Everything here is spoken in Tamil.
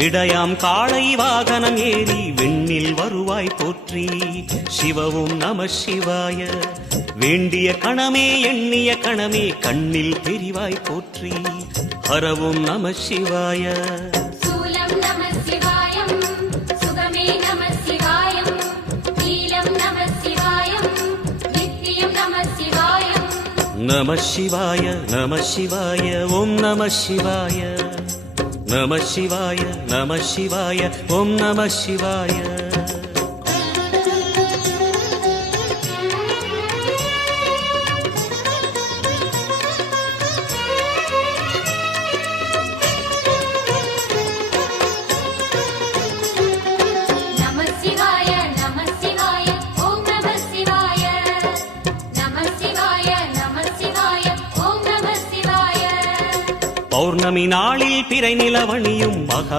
விடயாம் காளை வாகனம் ஏறி விண்ணில் வருவாய் போற்றி. சிவவும் நம சிவாய. வேண்டிய கணமே எண்ணிய கணமே கண்ணில் தெரிவாய் போற்றி. ஹரவும் நம சிவாய. சூலம் நம சிவாயம், சுகமே நம சிவாயம், நீலம் நம சிவாயம், நித்தியம் நம சிவாயம். நம சிவாய நம சிவாய ஓம் நம சிவாய. நம சிவாய நம சிவாய ஓம் நம சிவாய. நம சிவாய நம சிவாய ஓம் நம சிவாய. நம சிவாய நம சிவாய ஓம் நம சிவாய. பௌர்ணமி நாளில் பிறை நிலவணியும் மகா